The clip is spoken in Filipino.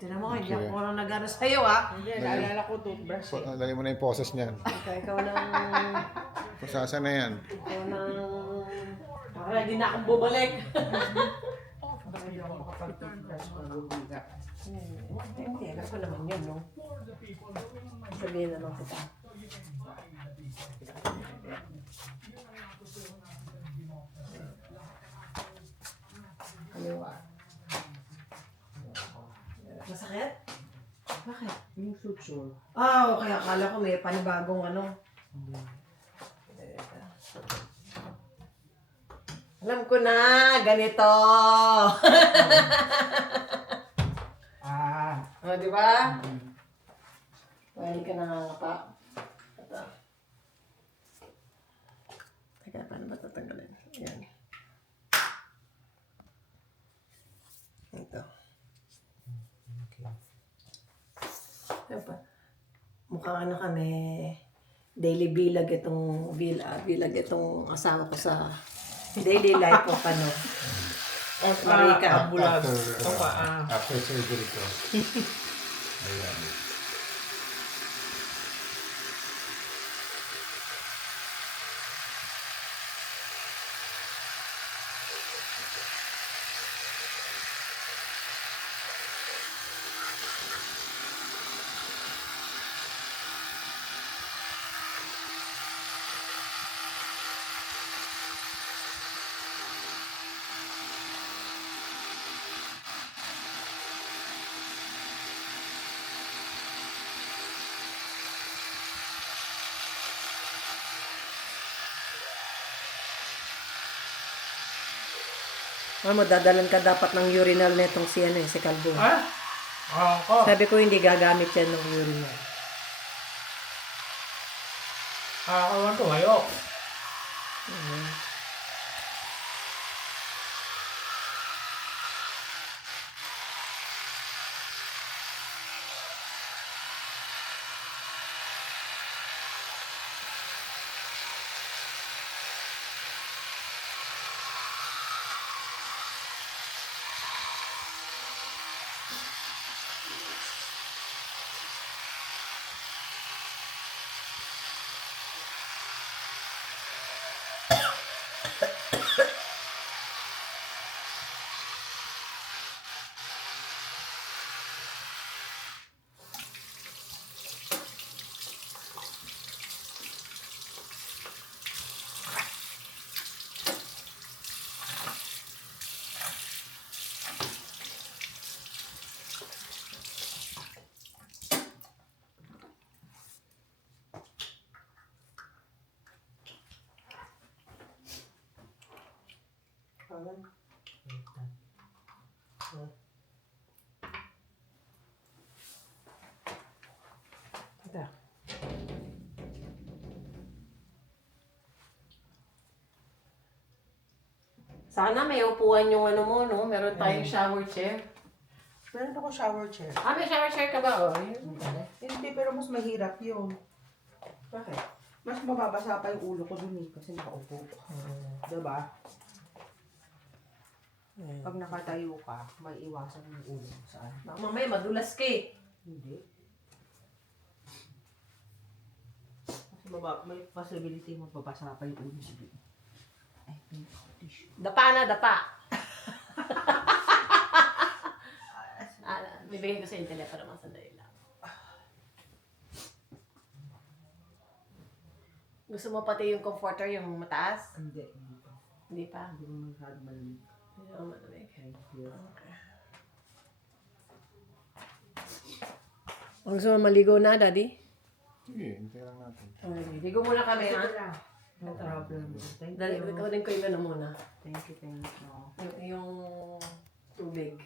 Tinan mo, hindi ako lang nag-ano sa'yo, ha? Hindi, naalala ko toothbrush eh. Dali mo na yung poses niyan. Ikaw nang... Pusasa na yan. Ikaw nang... Para hindi na akong bubalik. Hindi ako makapag-toothbrush pag bumiga. Hindi, alam ko naman yun, no? Sabihin naman kita. Kaliwa. Masakit? Bakit? Yung suture. Ah, okay. Akala ko may panibagong ano. Alam ko na, ganito. O, di ba? Pwede ka nangangapa. Ito. Teka, paano ba tatanggalin? Yan. Ito. Ano pa? Mukhang ano kami, daily bilag itong bilag itong asawa ko sa daily life of ano. Marika. Bulag. After surgery ko. Ayan. Mamo, dadalan ka dapat ng urinal netong si ano si Calvo. Ah? Ako. Sabi ko hindi gagamit yan ng urinal. Ako naman tumayo. Ito. Sana may upuan yung ano mo, no? Meron tayong shower chair. Meron ako shower chair. Ah, may shower chair ka ba? Oh, Hindi, pero mas mahirap yun. bakit? Mas mababasa pa yung ulo ko dun eh, kasi nakaupo. Diba? Pag nakatayo ka, may iwasan yung ulo mo saan. Baka mamaya madulas ka eh. Hindi. Kasi may possibility magbabasa pa yung ulo sa dun. Ay, may tissue. Dapa na, dapa. Bibigyan ko sa yung telepono mga sandali lang. Gusto mo pati yung comforter, yung mataas? Hindi, hindi pa. Hindi pa. Hindi mo masyado malamig. Hindi naman malamig. Thank you. Okay. Gusto mo maligo na, Daddy? Sige, hintay lang natin. Okay, ligo muna kami, ha? No problem. Thank Dali, you. ikaw din ko yung ano muna. Thank you, thank you. Yung tubig.